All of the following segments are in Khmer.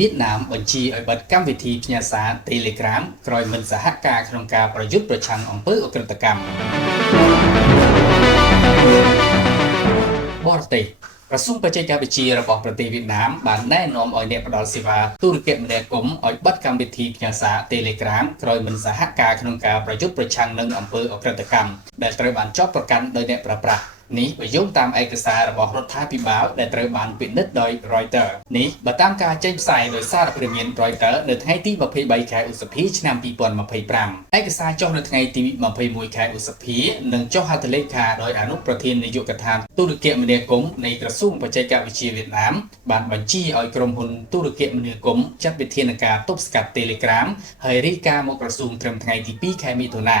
វៀតណាមបញ្ជាឲ្យបិទកម្មវិធីផ្ញើសារ Telegram ក្រោយមិនសហការក្នុងការប្រយុទ្ធប្រឆាំងអំពើឧក្រិដ្ឋកម្មបរទេសក្រសួងបច្ចេកវិទ្យារបស់ប្រទេសវៀតណាមបានណែនាំឲ្យអ្នកផ្ដល់សេវាទូរគមនាគមន៍ឲ្យបិទកម្មវិធីផ្ញើសារ Telegram ក្រោយមិនសហការក្នុងការប្រយុទ្ធប្រឆាំងនឹងអំពើឧក្រិដ្ឋកម្មដែលត្រូវបានចោទប្រកាន់ដោយអ្នកប្រើប្រាស់នេះបើយោងតាមឯកសាររបស់រដ្ឋាភិបាលដែលត្រូវបានពិនិត្យដោយ Reuters នេះបើតាមការចេញផ្សាយដោយសារព័ត៌មាន Reuters នៅថ្ងៃទី23ខែឧសភាឆ្នាំ2025ឯកសារចុះនៅថ្ងៃទី21ខែឧសភានិងចុះហត្ថលេខាដោយអនុប្រធាននាយកដ្ឋានទូរគមនាគមន៍នៃក្រសួងបច្ចេកវិទ្យាវៀតណាមបានបញ្ជាឲ្យក្រុមហ៊ុនទូរគមនាគមន៍ចាត់វិធានការទប់ស្កាត់ Telegram ហើយរាយការណ៍មកក្រសួងត្រឹមថ្ងៃទី2ខែមិថុនា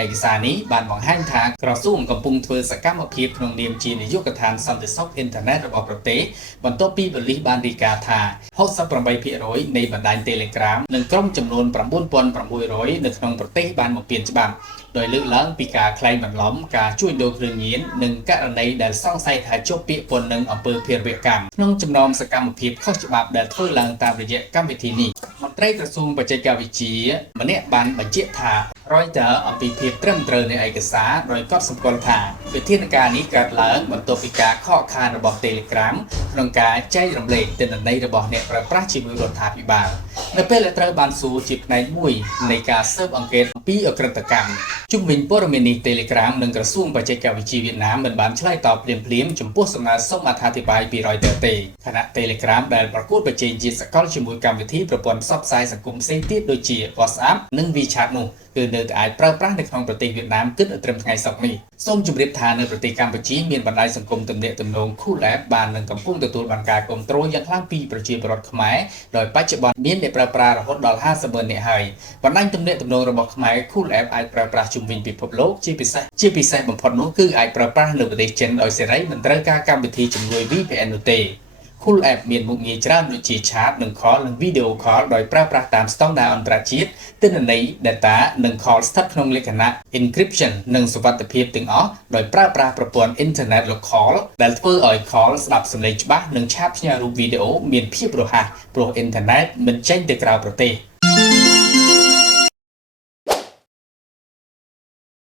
ឯកសារនេះបានបង្ហាញថាក្រសួងកំពុងធ្វើសកម្មភាពក្នុងនាមជានាយកដ្ឋានសន្តិសុខអ៊ីនធឺណិតរបស់ប្រទេសបន្ទាប់ពីប៉ូលីសបានរាយការណ៍ថា 68% នៃបណ្ដាញ Telegram និងក្រុមចំនួន 9,600 នៅក្នុងប្រទេសបានបំពានច្បាប់ដោយលើកឡើងពីការក្លែងបន្លំការជួញដូរគ្រឿងញៀននិងករណីដែលសង្ស័យថាជាប់ពាក្យពន្ធនឹងអំពើភេរវកម្មក្នុងចំណោមសកម្មភាពខុសច្បាប់ដែលធ្វើឡើងតាមរយៈកម្មវិធីនេះមន្ត្រីក្រសួងបច្ចេកវិទ្យាម្នាក់បានបញ្ជាក់ថា Reuters អំពីភាពត្រឹមត្រូវនៃឯកសារដោយកត់សម្គាល់ថាវិធានការនេះកើតឡើងបន្ទាប់ពីការខកខានរបស់ Telegram ក្នុងការចែករំលែកទិន្នន័យរបស់អ្នកប្រើប្រាស់ជាមួយរដ្ឋាភិបាលនៅពេលដែលត្រូវបានសួរជាផ្នែកមួយនៃការស៊ើបអង្កេតពីអក្រិតកម្មជុំវិញព័ត៌មាននេះ Telegram និងក្រសួងបច្ចេកវិទ្យាវៀតណាមមិនបានឆ្លើយតបភ្លាមៗចំពោះសំណើសុំអត្ថាធិប្បាយពី Reuters ទេខណៈ Telegram ដែលប្រកួតប្រជែងជាសកលជាមួយកម្មវិធីប្រព័ន្ធផ្សព្វផ្សាយសង្គមផ្សេងទៀតដូចជា WhatsApp និង WeChat នោះគឺនៅតែអាចប្រើប្រាស់នៅក្នុងប្រទេសវៀតណាមគិតត្រឹមថ្ងៃសុក្រនេះសូមជម្រាបថានៅប្រទេសកម្ពុជាមានបណ្ដាញសង្គមទំនាក់ទំនង Cool App បាននឹងកំពុងទទួលបានការគាំទ្រយ៉ាងខ្លាំងពីប្រជាពលរដ្ឋខ្មែរដោយបច្ចុប្បន្នមានអ្នកប្រើប្រាស់រហូតដល់ 50,000 នាក់ហើយបណ្ដាញទំនាក់ទំនងរបស់ខ្មែរ Cool App អាចប្រើប្រាស់ជុំវិញពិភពលោកជាពិសេសបំផុតនោះគឺអាចប្រើប្រាស់នៅប្រទេសចិនដោយសេរីមិនត្រូវការកម្មវិធីជំនួយ VPN នោះទេCool App មានមុខងារច្រើនដូចជា Chat និង Call និង Video Call ដោយប្រើប្រាស់តាមស្តង់ដារអន្តរជាតិទិន្នន័យ Data និង Call ស្ថិតក្នុងលក្ខណៈ Encryption និងសុវត្ថិភាពទាំងអស់ដោយប្រើប្រាស់ប្រព័ន្ធ Internet Local ដែលធ្វើឲ្យ Call ស្ដាប់សំឡេងច្បាស់និងឆាតផ្ញើរូបវីដេអូមានភាពរហ័សព្រោះ Internet មិនចេញទៅក្រៅប្រទេស